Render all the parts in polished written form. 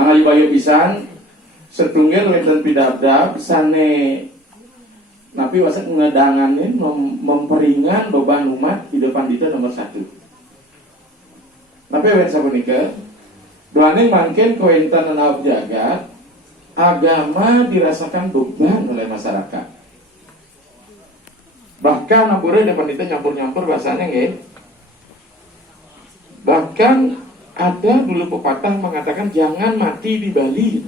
Angali bayu pisan setunggal wonten pidabda pisane napi wasak ngedanganin memperingan beban umat di depan kita nomor 1. Tapi wen sapunika doaning mangken kawenten dan jagat agama dirasakan beban oleh masyarakat. Bahkan apure depan kita nyampur-nyampur bahasanya nggih. Bahkan ada dulu pepatah mengatakan jangan mati di Bali.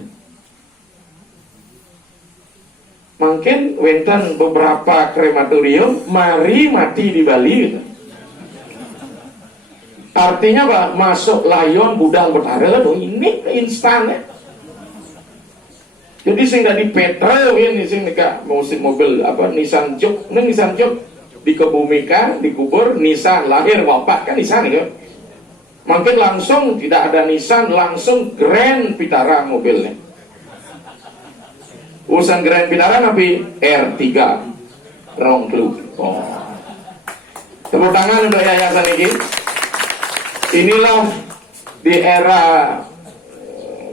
Mungkin wenten beberapa krematorium mari mati di Bali gitu. Artinya Pak, masuk layon budang betara ini instan ya. Jadi sing dari petrol ini sing nika musim mobil apa Nissan Juke dikebumikan, dikubur Nissan lahir bapak kan Nissan ya. Mungkin langsung tidak ada Nissan, langsung Grand Vitara mobilnya. Urusan Grand Vitara tapi R3 Rongklu. Oh. Tepuk tangan untuk yayasan ini. Inilah di era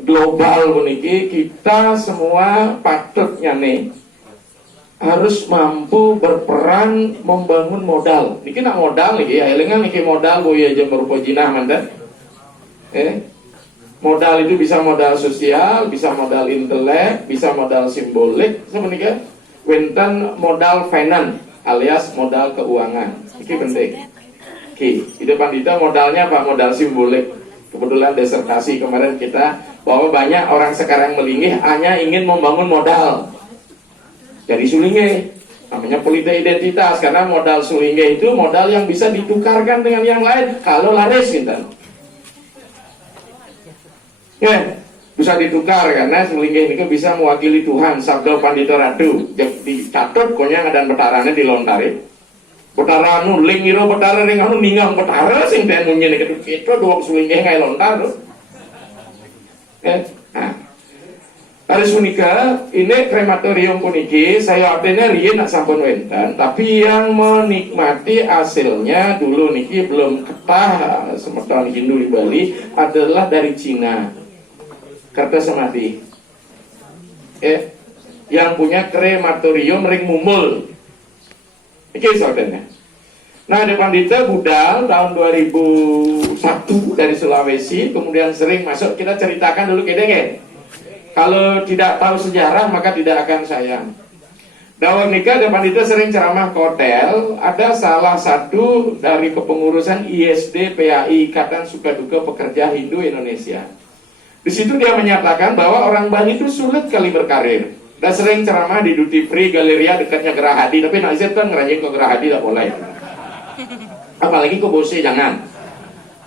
global puniki kita semua patutnya nih harus mampu berperan membangun modal. Niki nak modal niki ya, elengan niki modal boy aja merupa jinah mandan. Modal itu bisa modal sosial, bisa modal intelek, bisa modal simbolik. Sebenarnya wenten modal finance alias modal keuangan. Ini penting. Oke, di depan kita modalnya apa? Modal simbolik. Kebetulan disertasi kemarin kita bahwa banyak orang sekarang melingih hanya ingin membangun modal. Jadi sulingnya namanya politik identitas karena modal sulingnya itu modal yang bisa ditukarkan dengan yang lain kalau laris gitu. Ya, bisa ditukar karena sulingnya ini bisa mewakili Tuhan. Sabda Pandita Ratu dicatat konyang dan betarannya dilontarin. Betara anu ling iro betara ring anu ningang betara sing ten munyin itu doang sulingnya ngai lontar. Nah. Harus menikah, ini krematorium puniki, saya artinya rien nak sampun wenten, tapi yang menikmati hasilnya dulu niki belum ketah semeton Hindu di Bali adalah dari Cina, Kertasemati, yang punya krematorium ring mumul, iki saudaranya. Nah, depan kita budal tahun 2001 dari Sulawesi, kemudian sering masuk, kita ceritakan dulu kedenge. Kalau tidak tahu sejarah maka tidak akan sayang. Dawang nikah depan itu sering ceramah ke hotel. Ada salah satu dari kepengurusan ISD PAI Ikatan Sukaduka Pekerja Hindu Indonesia. Di situ dia menyatakan bahwa orang Bali itu sulit kali berkarir. Dan sering ceramah di duty free Galeria dekatnya Gerahadi. Tapi nak izin kan ngerajin ke Gerahadi tidak boleh. Apalagi ke Bose jangan.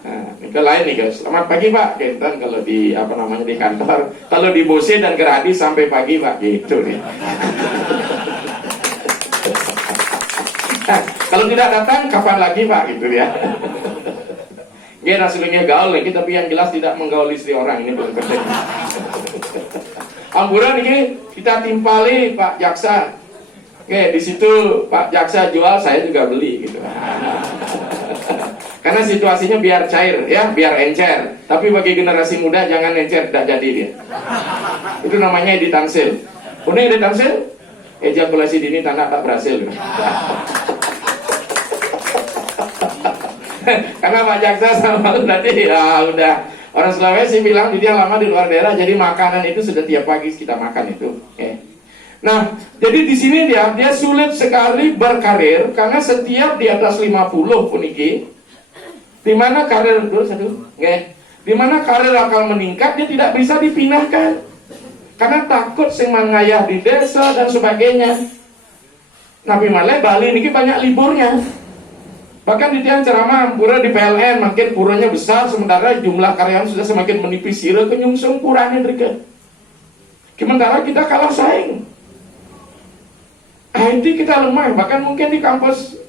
Nah, ini lain nih guys. Selamat pagi Pak. Kentan kalau di apa namanya di kantor. Kalau di Bose dan Gerahadi sampai pagi Pak gitu nih. Nah, kalau tidak datang kapan lagi Pak gitu ya. Dia hasilnya gaul lagi tapi yang jelas tidak menggaul istri orang ini belum penting. Amburan ini kita timpali Pak Jaksa. Oke, di situ Pak Jaksa jual saya juga beli gitu. Karena situasinya biar cair ya, biar encer. Tapi bagi generasi muda jangan encer, tidak jadi dia. Itu namanya editansil. Punya editansil? Ejakulasi dini tanda tak berhasil. Karena Pak Jaksa sama tadi ya udah orang Sulawesi bilang dia lama di luar daerah, jadi makanan itu sudah tiap pagi kita makan itu. Nah, jadi di sini dia sulit sekali berkarir karena setiap di atas 50 puniki. Di mana karir di mana karir akan meningkat, dia tidak bisa dipindahkan karena takut sing mangayah di desa dan sebagainya. Nabi malah Bali ini banyak liburnya. Bahkan di tiang ceramah pura di PLN makin puranya besar sementara jumlah karyawan sudah semakin menipis. Sira kenyungsung puranya mereka. Sementara kita kalah saing. IT kita lemah, bahkan mungkin di kampus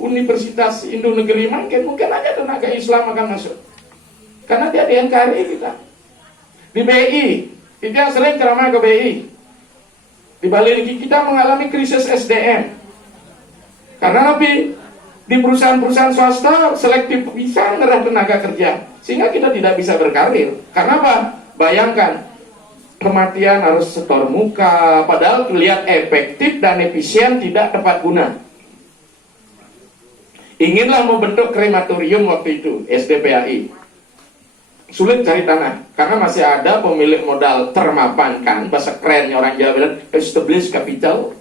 Universitas Indo Negeri mungkin aja tenaga Islam akan masuk karena dia di NKRI kita. Di BI kita sering ceramah ke BI. Di Bali ini kita mengalami krisis SDM karena lebih di perusahaan-perusahaan swasta selektif bisa ngerah tenaga kerja sehingga kita tidak bisa berkarir. Karena apa? Bayangkan, kematian harus setor muka, padahal terlihat efektif dan efisien, tidak tepat guna. Inginlah membentuk krematorium waktu itu, SDPAI. Sulit cari tanah, karena masih ada pemilik modal termapan, kan, bahasa kerennya orang Jawa bilang, established capital.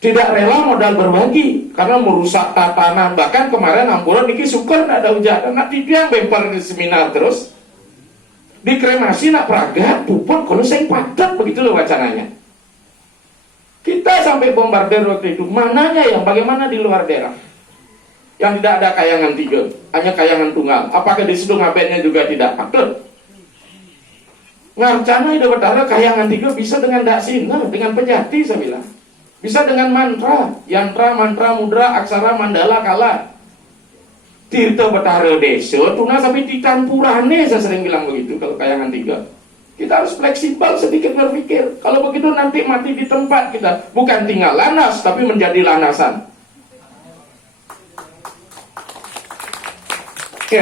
Tidak rela modal berbagi, karena merusak tatanan. Bahkan kemarin Ampura niki syukur ada hujan, nanti dia bempar di seminar terus. Dikremasi nak pragat, puput, kalau saya padat, begitu loh wacananya. Kita sampai bombardir waktu itu, mananya yang bagaimana di luar daerah? Yang tidak ada kayangan 3, hanya kayangan tunggal. Apakah di situ ngabetnya juga tidak patut? Ngarcana itu bertara kayangan 3 bisa dengan daksina, dengan pejati saya bilang. Bisa dengan mantra, yantra, mantra, mudra, aksara, mandala, kala. Tirta betara desa, tuna sampai titan purane, saya sering bilang begitu kalau kayangan 3. Kita harus fleksibel sedikit berpikir. Kalau begitu nanti mati di tempat kita. Bukan tinggal lanas, tapi menjadi lanasan. Oke,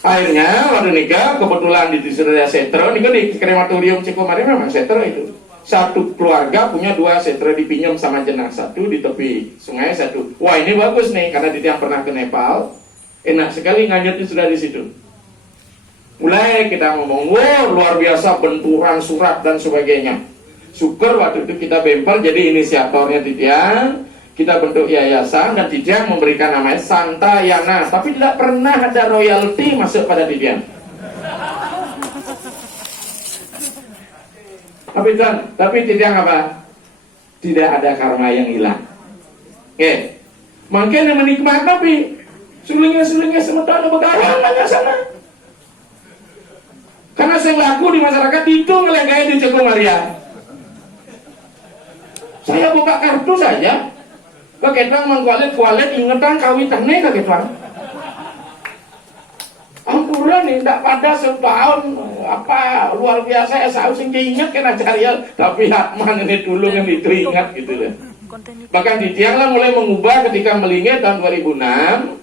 akhirnya waktu nikah, kebetulan di Surya Setro, nikah di krematorium Cikomari memang Setro itu. Satu keluarga punya 2 setre dipinjam sama jenazah, satu di tepi sungai, satu. Wah ini bagus nih, karena dia pernah ke Nepal, enak sekali nganyutnya sudah di situ. Mulai kita ngomong, wow luar biasa benturan surat dan sebagainya. Syukur waktu itu kita bempel, jadi inisiatornya Titian, kita bentuk yayasan dan Titian memberikan namanya Santayana, tapi tidak pernah ada royalti masuk pada Titian. Tapi tidak apa? Tidak ada karma yang hilang. Oke, makanya menikmati tapi sulingnya sementara begaran nanya sana. Karena saya laku di masyarakat itu ngelenggai di Cikomarian. Saya buka kartu saja, kaketang mengkualit ingetan kawitannya kaketang. Ampura nih, tidak pada setahun apa luar biasa ya saya harus ingat kena cari, tapi Hatman ini dulu yang diteringat gitu deh. Bahkan di Tianglah mulai mengubah ketika melingit tahun 2006,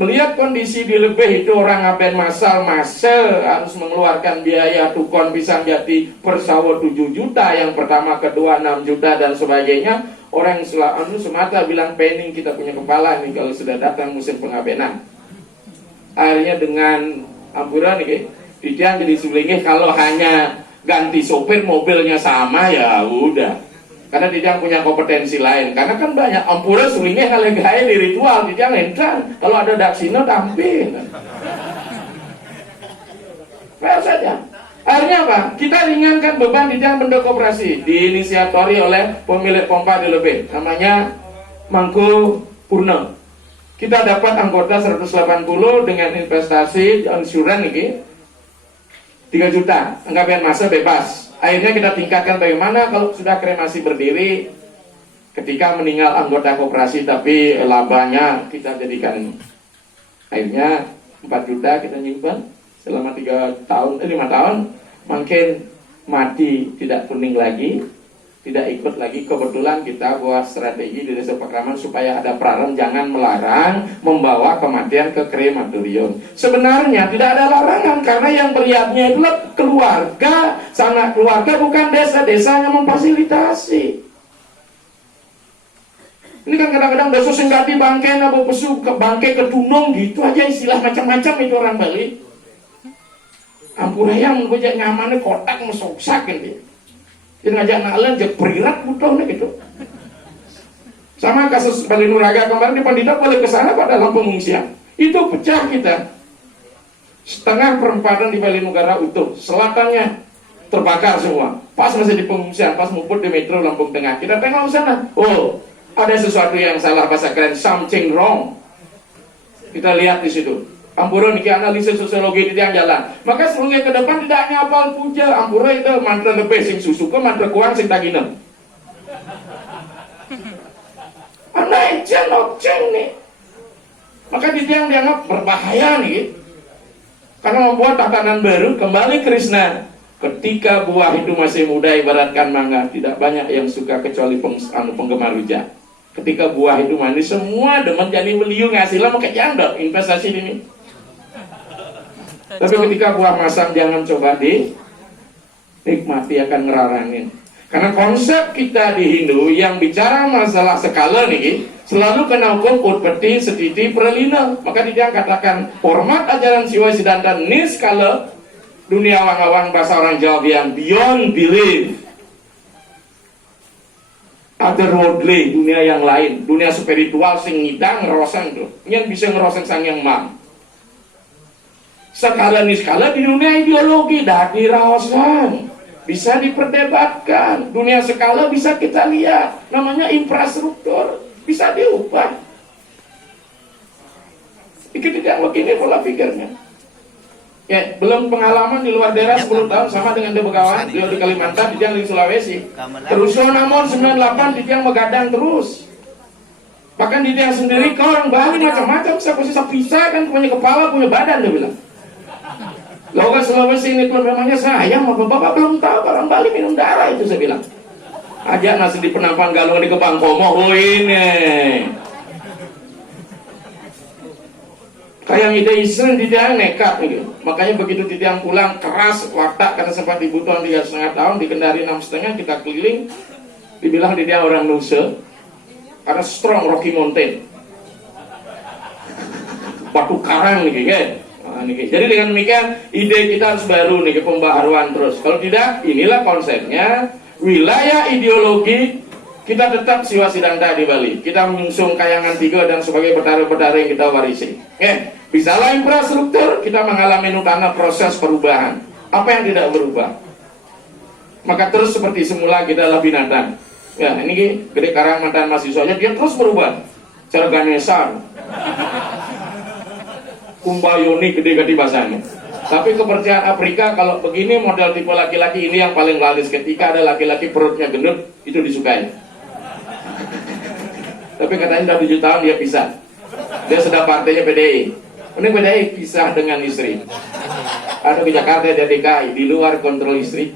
melihat kondisi di lebih itu orang ngapain masal harus mengeluarkan biaya tukon pisang jati per sawo 7 juta, yang pertama kedua 6 juta dan sebagainya. Orang Sumatera bilang pening kita punya kepala nih kalau sudah datang musim pengabenan. Akhirnya dengan Ampura nih, Didian jadi sulingnya kalau hanya ganti sopir mobilnya sama ya udah. Karena Didian punya kompetensi lain. Karena kan banyak Ampura sulingnya kalau gaya di ritual, Didian entran. Kalau ada daksina tampil. Kayak saja. Akhirnya apa? Kita ringankan beban Didian bentuk koperasi, diinisiatori oleh pemilik pompa di lebih, namanya Mangku Purna. Kita dapat anggota 180 dengan investasi ansuran ini 3 juta, anggapan masa bebas. Akhirnya kita tingkatkan bagaimana kalau sudah kremasi berdiri, ketika meninggal anggota koperasi tapi labanya kita jadikan, akhirnya 4 juta kita nyimpan selama 5 tahun, makin mati tidak kuning lagi, tidak ikut lagi. Kebetulan kita buat strategi di Desa Pakraman supaya ada peranan, jangan melarang membawa kematian ke krematorium. Sebenarnya tidak ada larangan, karena yang beriatnya itulah keluarga, sanak keluarga, bukan desa-desa yang memfasilitasi. Ini kan kadang-kadang desa senggati bangkai nabo pesu ke bangkai ke tunung gitu aja, istilah macam-macam itu orang Bali. Ampura yang ngejak nyamannya kotak mesoksak gitu. Dia ngajak nalan je perirat butuh gitu. Sama kasus Bali Nuraga kemarin di Pandita boleh ke sana pada dalam pengungsian. Itu pecah kita. Setengah perempatan di Bali Nuraga utuh, selatannya terbakar semua. Pas masih di pengungsian, pas mumput di Metro Lampung Tengah. Kita tengok ke sana. Oh, ada sesuatu yang salah, bahasa keren, something wrong. Kita lihat di situ. Ampura niki analisis sosiologi di tiang jalan. Maka sebelumnya ke depan tidak hanya hafal puja. Ampura itu mantra lebih sing susu ke mantra kuang sing taginem. Anak ejen okceng nih. Maka di tiang dianggap berbahaya nih. Karena membuat tatanan baru kembali Krishna. Ketika buah itu masih muda ibaratkan mangga, tidak banyak yang suka kecuali penggemar rujak. Ketika buah itu manis semua demen jadi beliau ngasilnya mau kejandok investasi ini. Tapi ketika buah masam jangan coba dinikmati, akan ngerarangin. Karena konsep kita di Hindu yang bicara masalah skala nih selalu kena hukum utpati setiti pralina. Maka dia katakan format ajaran Siwa Siddhanta ini skala dunia awang-awang bahasa orang Jawa yang beyond belief, otherworldly, dunia yang lain, dunia spiritual sing ngidang ngerosang tuh, yang bisa ngerosang sang yang mam. Skala ini skala di dunia ideologi dah dirosang. Bisa diperdebatkan, dunia skala bisa kita lihat, namanya infrastruktur, bisa diubah. Itu tidak begini pola pikirnya. Ya, belum pengalaman di luar daerah 10 tahun sama dengan di Begawan, di Kalimantan, di yang di Sulawesi. Terus namun 98 di yang Megadang terus. Bahkan di dia sendiri ke orang Bali macam-macam, bisa kan punya kepala, punya badan dia bilang. Loga Sulawesi ini tuan memangnya sayang, bapak belum tahu orang Bali minum darah itu saya bilang. Aja nasi di penampang galung di Kepang Komo, oh ini. Kayak ide Islam tidak nekat gitu. Makanya begitu Titiang pulang keras watak karena sempat dibutuhkan 3,5 tahun, dikendari 6,5 kita keliling, dibilang dia orang Nusa karena strong Rocky Mountain, batu karang nih kan. Jadi dengan demikian ide kita harus baru nih, pembaharuan terus. Kalau tidak, inilah konsepnya wilayah ideologi kita tetap Siwa Siddhanta di Bali. Kita mengusung Kayangan 3 dan sebagai petara-petara yang kita warisi. Bisalah infrastruktur, kita mengalami nutana proses perubahan. Apa yang tidak berubah? Maka terus seperti semula kita adalah binatang. Ya, ini gede karang mantan mahasiswanya dia terus berubah. Cara Ganesha. Kumbayoni gede-gede bahasanya. Tapi kepercayaan Afrika kalau begini model tipe laki-laki ini yang paling laris. Ketika ada laki-laki perutnya gendut, itu disukai. Tapi katanya sudah 7 tahun dia pisah. Dia sudah partainya PDI. Ini PDI pisah dengan istri. Ada di Jakarta, dia DKI, di luar kontrol istri.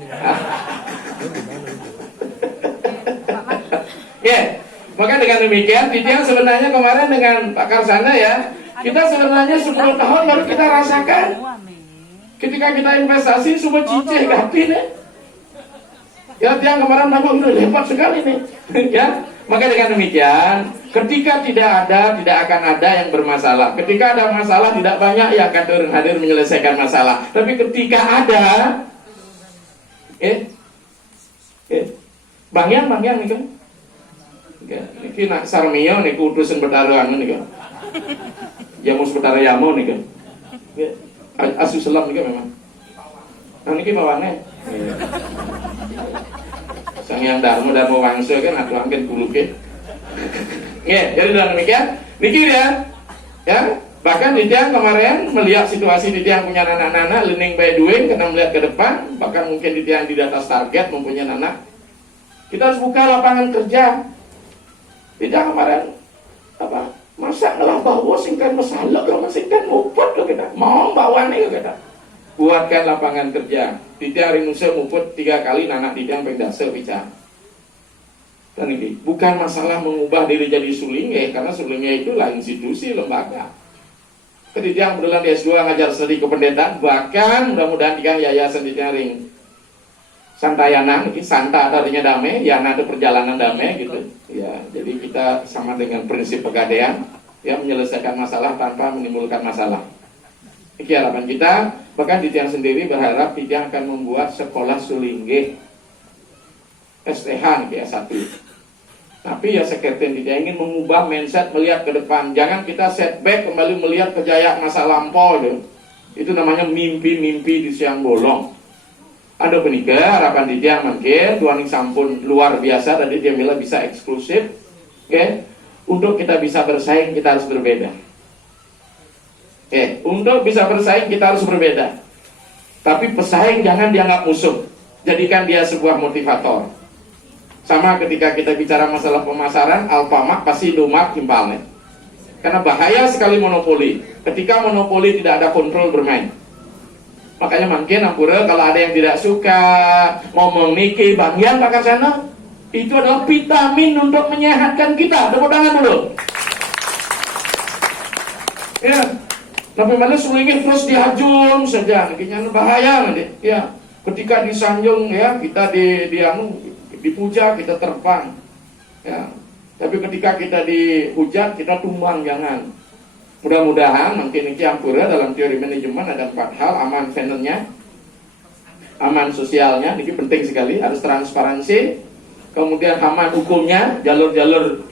Ya, maka dengan demikian, Titiang sebenarnya kemarin dengan Pak Karsana ya, kita sebenarnya 10 tahun baru kita rasakan. Ketika kita investasi, semua cicih gatin ya. Ya, Tiang kemarin nanya udah hebat sekali nih. Ya, maka dengan demikian, ketika tidak akan ada yang bermasalah. Ketika ada masalah tidak banyak yang akan turun hadir menyelesaikan masalah. Tapi ketika ada, bangyan nih kan. Ini nak sarmio nih kudusan bertaruhan nih kan. Jamus betara yamo nih kan. Asu selam nih kan memang. Nah ini bawane. Sang yang Dharma Wangsa kan atau angkat buluke. Ya, jadi dengan demikian, niki ya. Bahkan Titiang kemarin melihat situasi Titiang punya anak-anak learning by doing, karena melihat ke depan, bahkan mungkin Titiang di atas target mempunyai anak. Kita harus buka lapangan kerja. Titiang kemarin apa? Masa ngelambah singkan masalah kalau singkan muput lo kita mau bawaan itu kita buatkan lapangan kerja. Titiang Rinusa muput 3 kali anak Titiang pendasar bicara. Dan ini bukan masalah mengubah diri jadi suling karena sulingnya itulah institusi lembaga. Titiang berulang di S2 ngajar studi kependetaan, bahkan mudah-mudahan Titiang yayasan Titiang Ring Santayana, Santa artinya damai, Yana itu perjalanan damai gitu. Ya, jadi kita sama dengan prinsip pegadaian, ya menyelesaikan masalah tanpa menimbulkan masalah. Ini harapan kita. Bahkan Titiang sendiri berharap Titiang akan membuat sekolah sulingge STH nih, S1. Tapi ya sekretin Titiang ingin mengubah mindset, melihat ke depan. Jangan kita setback kembali melihat kejayaan masa lampau itu. Itu namanya mimpi-mimpi di siang bolong. Ada penikah, harapan Titiang mungkin Tuhan sampun luar biasa, tadi dia bilang bisa eksklusif. Untuk kita bisa bersaing kita harus berbeda. Untuk bisa bersaing kita harus berbeda. Tapi pesaing jangan dianggap musuh. Jadikan dia sebuah motivator. Sama ketika kita bicara masalah pemasaran, Alfamart pasti Indomaret timpalnya. Karena bahaya sekali monopoli. Ketika monopoli tidak ada kontrol bermain. Makanya mungkin ampura kalau ada yang tidak suka ngomong niki bagian Pak Karsana, itu adalah vitamin untuk menyehatkan kita. Tepuk tangan dulu. Ya. Tapi malah sulingin terus dihajung saja, kayaknya bahaya nanti. Ya, ketika disanjung ya kita dipuja kita terbang. Ya, tapi ketika kita dihujat kita tumbang, jangan. Mudah-mudahan nanti ini ampura dalam teori manajemen ada 4 hal: aman vendornya, aman sosialnya, ini penting sekali, harus transparansi. Kemudian aman hukumnya, jalur-jalur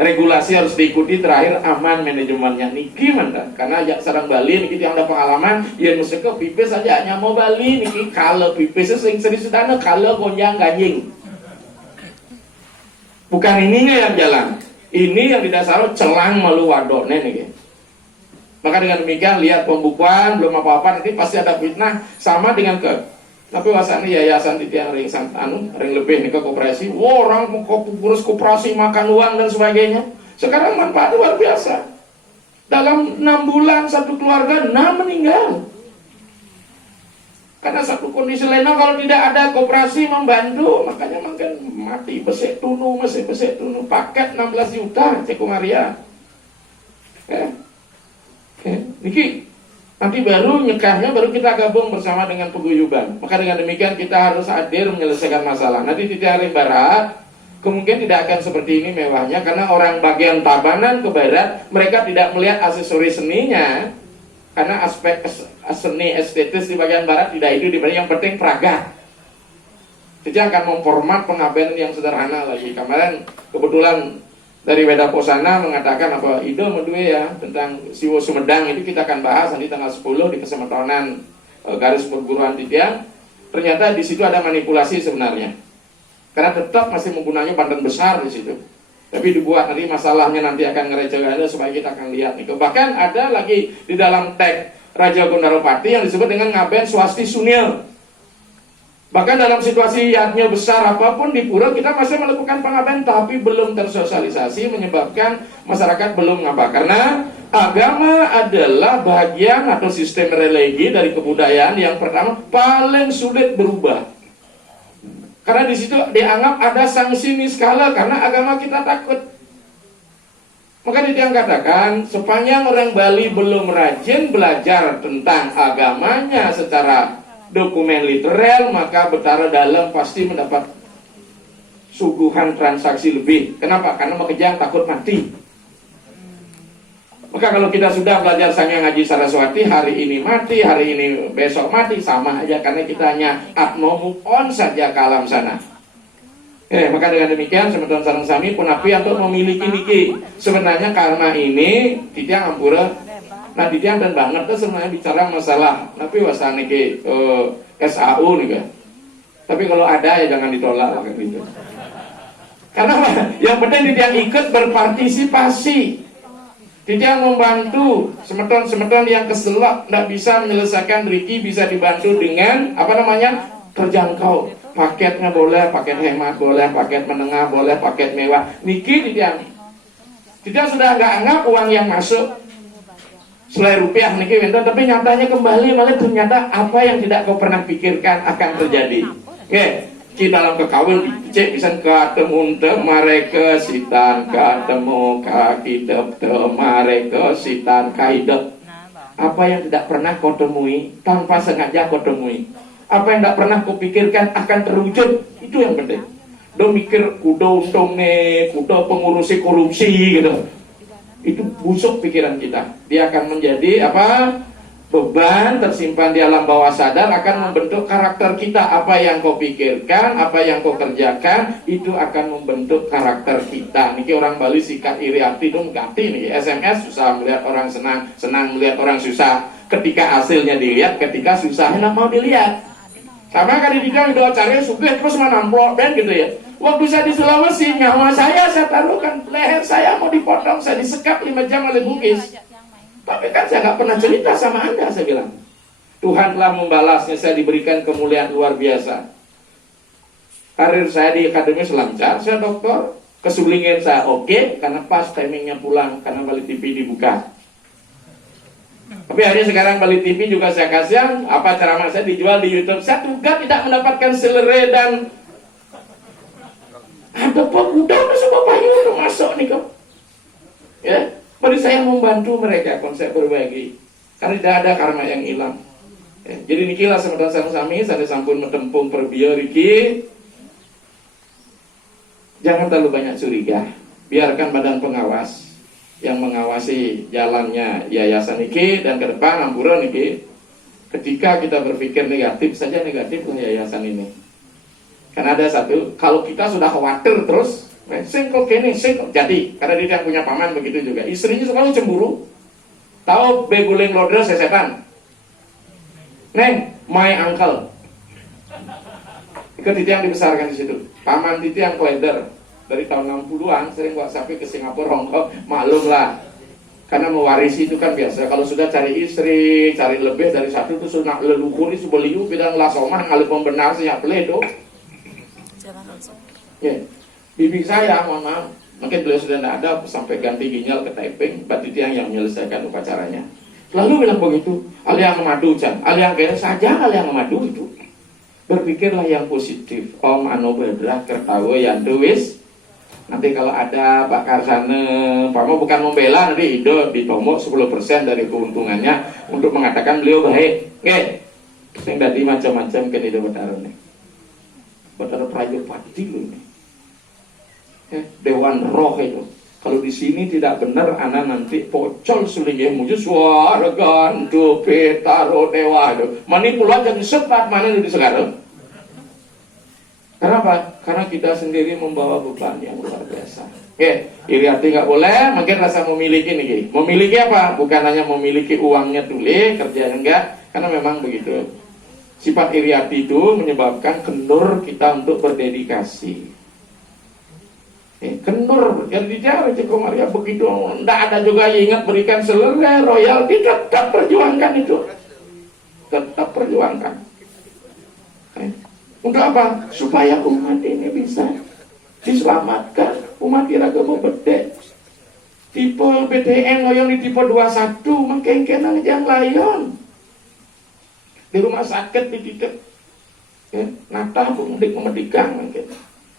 regulasi harus diikuti. Terakhir aman manajemennya. Niki mantap, karena ya sarang Bali niki yang ada pengalaman, ya mesti ke pipis aja hanya mau Bali niki kalau pipis sing serius dana kalau gonjang ganjing. Bukan ininya yang jalan, ini yang didasari celang malu wadone niki. Maka dengan demikian lihat pembukuan belum apa-apa nanti pasti ada fitnah sama dengan tapi wasani yayasan di tiang ring ring lebih nih ke koperasi, orang ngurus koperasi makan uang dan sebagainya. Sekarang manfaat luar biasa. Dalam 6 bulan satu keluarga 6 meninggal. Karena satu kondisi lainnya kalau tidak ada koperasi membantu, makanya makan mati besek tunu, paket 16 juta Ceko Maria. Niki nanti baru nyekahnya baru kita gabung bersama dengan peguyuban. Maka dengan demikian kita harus hadir menyelesaikan masalah. Nanti di hari barat kemungkinan tidak akan seperti ini mewahnya, karena orang bagian Tabanan ke barat mereka tidak melihat aksesori seninya, karena aspek seni estetis di bagian barat tidak itu dibanding, yang penting peragat. Jadi akan memformat pengabean yang sederhana lagi. Kemarin kebetulan dari Weda Posana mengatakan apa ide medue ya tentang Siwo Sumedang, itu kita akan bahas nanti tanggal 10 di Kesemetonan garis perguruan titian. Ternyata di situ ada manipulasi sebenarnya, karena tetap masih menggunakan Banten besar di situ, tapi dibuat nanti masalahnya nanti akan ngerecehkan supaya kita akan lihat nih. Bahkan ada lagi di dalam teks Raja Gondaropati yang disebut dengan ngaben swasti sunil. Bahkan dalam situasi yatnya besar apapun di pura kita masih melakukan pengaben, tapi belum tersosialisasi, menyebabkan masyarakat belum ngapa. Karena agama adalah bagian atau sistem religi dari kebudayaan yang pertama paling sulit berubah. Karena di situ dianggap ada sanksi niskala karena agama kita takut. Maka dia katakan sepanjang orang Bali belum rajin belajar tentang agamanya secara dokumen literal, maka Betara Dalam pasti mendapat suguhan transaksi lebih. Kenapa? Karena mengejar takut mati. Maka kalau kita sudah belajar Sangya Ngaji Saraswati, hari ini mati, hari ini besok mati, sama aja, karena kita hanya move on saja ke alam sana. Maka dengan demikian semeton sareng sami punapi untuk memiliki niki. Sebenarnya karma ini tidak ampura. Nah, dia dan banget tuh sebenarnya bicara masalah, tapi wasane ke SAU nih kan. Tapi kalau ada ya jangan ditolak kayak gitu. Karena yang penting dia ikut berpartisipasi. Dia membantu semeton-semeton yang keselak tidak bisa menyelesaikan Riki bisa dibantu dengan terjangkau. Paketnya boleh, paket hemat boleh, paket menengah boleh, paket mewah. Niki dia sudah nggak anggap uang yang masuk selai rupiah niki winter, tapi nyatanya kembali malah ternyata apa yang tidak kau pernah pikirkan akan terjadi. Di dalam kekawin dicek bisa ketemu mereka sitan ketemu kakidep mereka sitan kaidep. Apa yang tidak pernah kau temui tanpa sengaja kau temui. Apa yang tidak pernah kau pikirkan akan terwujud, itu yang penting. Do mikir kudo untung nih, kudo pengurusi korupsi gitu. Itu busuk pikiran kita. Dia akan menjadi beban tersimpan di alam bawah sadar, akan membentuk karakter kita. Apa yang kau pikirkan, apa yang kau kerjakan, itu akan membentuk karakter kita. Niki orang Bali sikat iri hati dong ganti nih. SMS susah melihat orang senang, senang melihat orang susah. Ketika hasilnya dilihat, ketika susahnya mau dilihat. Sama kali dia udah cari sugih terus menamplok dan gitu ya. Waktu saya di Sulawesi, nyawa saya taruhkan, leher saya mau dipotong, saya disekap 5 jam oleh Bugis. Tapi kan saya nggak pernah cerita sama Anda, saya bilang. Tuhan telah membalasnya, saya diberikan kemuliaan luar biasa. Karir saya di akademis lancar, saya doktor. Kesulingin saya oke, karena pas timingnya pulang, karena Bali TV dibuka. Tapi akhirnya sekarang Bali TV juga saya kasih, ceramah saya dijual di YouTube. Saya juga tidak mendapatkan selere dan ada udah semua payung udah masuk nih kok. Ya, bagi saya membantu mereka konsep berbagi. Karena tidak ada karma yang hilang. Jadi nikilah semedan sareng sami saya sampun metempung perbiyo riki. Jangan terlalu banyak curiga. Biarkan badan pengawas yang mengawasi jalannya yayasan iki dan ke depan ampura niki. Ketika kita berpikir negatif saja, negatif lah yayasan ini. Karena ada satu, kalau kita sudah khawatir terus, singkok gini, singkok jadi. Karena dia yang punya paman begitu juga. Istrinya selalu cemburu. Tahu beguling loader sesetan. Neng, my uncle. Ikut itu yang dibesarkan di situ. Paman itu yang kleder dari tahun 60-an sering WhatsApp ke Singapura, Hong Kong, maklum lah. Karena mewarisi itu kan biasa. Kalau sudah cari istri, cari lebih dari satu itu sudah leluhur itu beliau bidang lasomah ngalih pembenar siap ledo. Ya, bibi saya, mohon maaf, mungkin beliau sudah tidak ada sampai ganti ginjal ke Taiping, berarti dia yang menyelesaikan upacaranya. Lalu bilang begitu, aliang madu can, aliang kene saja, aliang madu itu. Berpikirlah yang positif. Om anu bedra kertawa yang duwis. Nanti kalau ada Pak Karsane, Pamo bukan membela, nanti Ido ditomok 10% dari keuntungannya untuk mengatakan beliau baik. Oke, sing tadi macam-macam kan Ido Betara nih. Betara prajurit pati loh ini. Dewan roh itu. Kalau di sini tidak benar, anak nanti pocol sulingnya muncul suara gantu petaro dewa itu. Mani puluhan jadi sepat mana di sekarang. Kenapa? Karena kita sendiri membawa beban yang luar biasa. Oke, iri hati nggak boleh. Mungkin rasa memiliki nih. Memiliki apa? Bukan hanya memiliki uangnya tulis, kerjanya enggak. Karena memang begitu. Sifat iri hati itu menyebabkan kendur kita untuk berdedikasi. Kendur yang dijarah Ceko Maria begitu, tidak ada juga yang ingat berikan selera royalti, tetap perjuangkan itu, tetap perjuangkan. Untuk apa? Supaya umat ini bisa diselamatkan. Umat kira-kira bede tipe BTN yang di tipe 21 mengkengkenan yang layon di rumah sakit dititip natah pemudik memedikan mungkin.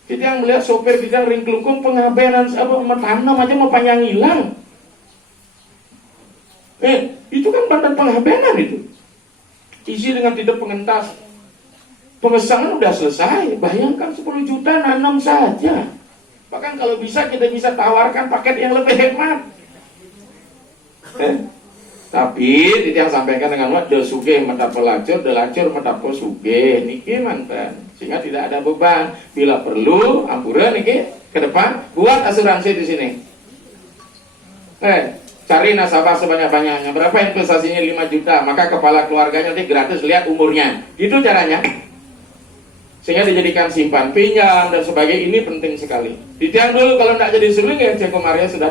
Jadi yang melihat sopir kita ring kelungkung pengaberan apa tanam aja mau panjang hilang. Itu kan badan pengaberan itu. Isi dengan tidak pengentas. Pemesangan udah selesai. Bayangkan 10 juta nanam saja. Bahkan kalau bisa kita bisa tawarkan paket yang lebih hemat. Tapi itu yang sampaikan dengan de sugih matapo lacur, de lacur matapo sugih niki mantan. Sehingga tidak ada beban. Bila perlu, ampura niki ke depan buat asuransi di sini. Cari nasabah sebanyak-banyaknya. Berapa investasinya 5 juta, maka kepala keluarganya nanti gratis lihat umurnya. Itu caranya. Sehingga dijadikan simpan pinjam dan sebagainya. Ini penting sekali. Ditiang dulu kalau tidak jadi suling ya Ceko Maria sudah